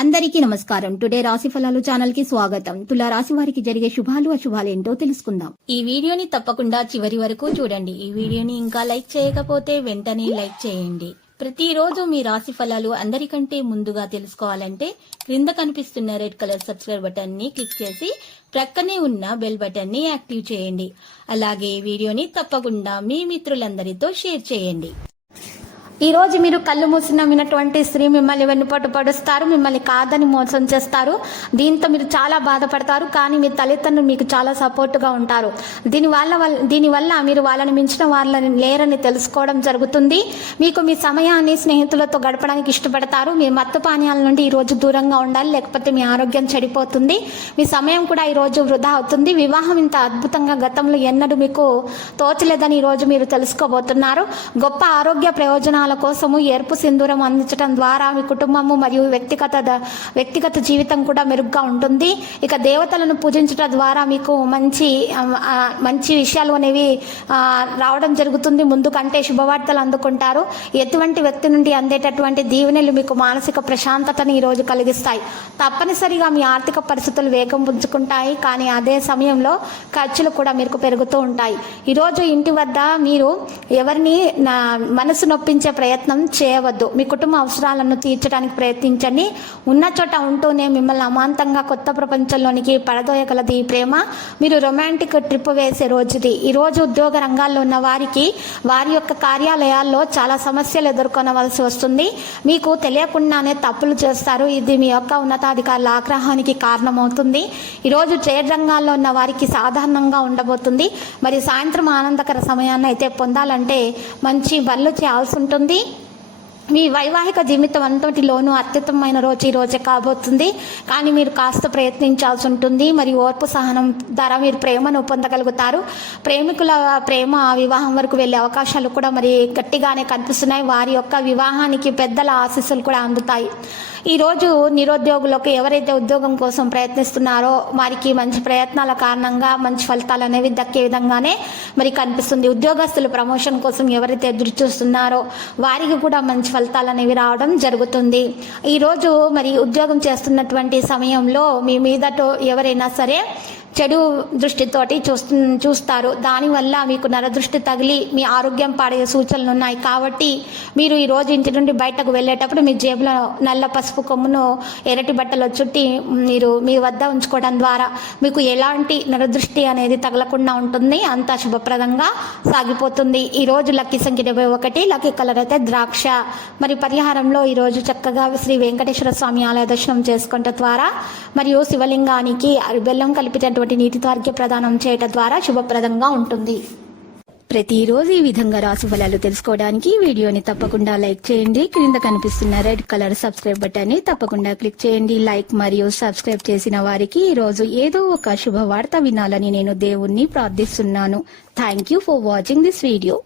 అందరికీ నమస్కారం. టుడే రాశి ఫలాలు ఛానల్ కి స్వాగతం. తులా రాశి వారికి జరిగే శుభాలు అశుభాలు ఏంటో తెలుసుకుందాం. ఈ వీడియోని తప్పకుండా చివరి వరకు చూడండి. ఈ వీడియోని ఇంకా లైక్ చేయకపోతే వెంటనే లైక్ చేయండి. ప్రతిరోజు మీ రాశి ఫలాలు అందరికంటే ముందుగా తెలుసుకోవాలంటే క్రింద కనిపిస్తున్న రెడ్ కలర్ సబ్స్క్రైబ్ బటన్ ని క్లిక్ చేసి ప్రక్కనే ఉన్న బెల్ బటన్ ని యాక్టివ్ చేయండి. అలాగే ఈ వీడియోని తప్పకుండా మీ మిత్రులందరితో షేర్ చేయండి. ఈ రోజు మీరు కళ్ళు మూసి నమ్మినటువంటి స్త్రీ మిమ్మల్ని వెన్నుపోటు పడుస్తారు, మిమ్మల్ని కాదని మోసం చేస్తారు. దీంతో మీరు చాలా బాధపడతారు. కానీ మీ తల్లిదండ్రులు మీకు చాలా సపోర్టుగా ఉంటారు. దీనివల్ల మీరు వాళ్ళని మించిన వాళ్ళని లేరని తెలుసుకోవడం జరుగుతుంది. మీకు మీ సమయాన్ని స్నేహితులతో గడపడానికి ఇష్టపడతారు. మీ మత్తు పానీయాల నుండి ఈ రోజు దూరంగా ఉండాలి, లేకపోతే మీ ఆరోగ్యం చెడిపోతుంది. మీ సమయం కూడా ఈ రోజు వృధా అవుతుంది. వివాహం ఇంత అద్భుతంగా గతంలో ఎన్నడూ మీకు తోచలేదని ఈ రోజు మీరు తెలుసుకోబోతున్నారు. గొప్ప ఆరోగ్య ప్రయోజనాలు కోసము ఎరుపు సింధూరం అందించడం ద్వారా మీ కుటుంబము మరియు వ్యక్తిగత జీవితం కూడా మెరుగ్గా ఉంటుంది. ఇక దేవతలను పూజించడం ద్వారా మీకు మంచి విషయాలు అనేవి రావడం జరుగుతుంది. ముందు కంటే శుభవార్తలు అందుకుంటారు. ఎటువంటి వ్యక్తి నుండి అందేటటువంటి దీవెనలు మీకు మానసిక ప్రశాంతతను ఈ రోజు కలిగిస్తాయి. తప్పనిసరిగా మీ ఆర్థిక పరిస్థితులు వేగం పుంజుకుంటాయి. కానీ అదే సమయంలో ఖర్చులు కూడా మీకు పెరుగుతూ ఉంటాయి. ఈరోజు ఇంటి వద్ద మీరు ఎవరిని మనసు నొప్పించే ప్రయత్నం చేయవద్దు. మీ కుటుంబ అవసరాలను తీర్చడానికి ప్రయత్నించండి. ఉన్న చోట ఉంటూనే మిమ్మల్ని అమాంతంగా కొత్త ప్రపంచంలోనికి పడదోయగలది ఈ ప్రేమ. మీరు రొమాంటిక్ ట్రిప్ వేసే రోజుది. ఈ రోజు ఉద్యోగ రంగాల్లో ఉన్న వారికి వారి యొక్క కార్యాలయాల్లో చాలా సమస్యలు ఎదుర్కొనవలసి వస్తుంది. మీకు తెలియకుండానే తప్పులు చేస్తారు. ఇది మీ యొక్క ఉన్నతాధికారుల ఆగ్రహానికి కారణమవుతుంది. ఈరోజు ట్రేడ్ రంగాల్లో ఉన్న వారికి సాధారణంగా ఉండబోతుంది. మరి సాయంత్రం ఆనందకర సమయాన్ని అయితే పొందాలంటే మంచి పనులు చేయాల్సి ఉంటుంది. మీ వైవాహిక జీవితం అంతటిలోనూ అత్యుత్తమమైన రోజు ఈ రోజే కాబోతుంది. కానీ మీరు కాస్త ప్రయత్నించాల్సి ఉంటుంది. మరియు ఓర్పు సహనం ద్వారా మీరు ప్రేమను పొందగలుగుతారు. ప్రేమికుల ప్రేమ వివాహం వరకు వెళ్ళే అవకాశాలు కూడా మరి గట్టిగానే కనిపిస్తున్నాయి. వారి యొక్క వివాహానికి పెద్దల ఆశీస్సులు కూడా అందుతాయి. ఈరోజు నిరుద్యోగులకు ఎవరైతే ఉద్యోగం కోసం ప్రయత్నిస్తున్నారో వారికి మంచి ప్రయత్నాల కారణంగా మంచి ఫలితాలు అనేవి దక్కే విధంగానే మరి కనిపిస్తుంది. ఉద్యోగస్తులు ప్రమోషన్ కోసం ఎవరైతే ఎదురు చూస్తున్నారో వారికి కూడా మంచి ఫలితాలు అనేవి రావడం జరుగుతుంది. ఈరోజు మరి ఉద్యోగం చేస్తున్నటువంటి సమయంలో మీ మీదతో ఎవరైనా సరే చెడు దృష్టితోటి చూస్తారు. దానివల్ల మీకు నరదృష్టి తగిలి మీ ఆరోగ్యం పాడే సూచనలు ఉన్నాయి. కాబట్టి మీరు ఈరోజు ఇంటి నుండి బయటకు వెళ్ళేటప్పుడు మీ జేబులో నల్ల పసుపు కొమ్మును ఎర్రటి బట్టలో చుట్టి మీరు మీ వద్ద ఉంచుకోవడం ద్వారా మీకు ఎలాంటి నరదృష్టి అనేది తగలకుండా ఉంటుంది. అంతా శుభప్రదంగా సాగిపోతుంది. ఈరోజు లక్కీ సంఖ్య 21, లక్కీ కలర్ అయితే ద్రాక్ష. మరి పరిహారంలో ఈరోజు చక్కగా శ్రీ వెంకటేశ్వర స్వామి ఆలయ దర్శనం చేసుకోవడం ద్వారా మరియు శివలింగానికి బెల్లం కలిపినటువంటి నీటితో అర్ఘ్య ప్రదానం చేయడం ద్వారా శుభప్రదంగా ఉంటుంది. ప్రతిరోజు ఈ విధంగా రాశి ఫలాలు తెలుసుకోవడానికి వీడియోని తప్పకుండా లైక్ చేయండి. క్రింద కనిపిస్తున్న రెడ్ కలర్ సబ్స్క్రైబ్ బటన్ ని తప్పకుండా క్లిక్ చేయండి. లైక్ మరియు సబ్స్క్రైబ్ చేసిన వారికి ఈ రోజు ఏదో ఒక శుభవార్త వినాలని నేను దేవుణ్ణి ప్రార్థిస్తున్నాను. Thank you for watching this video.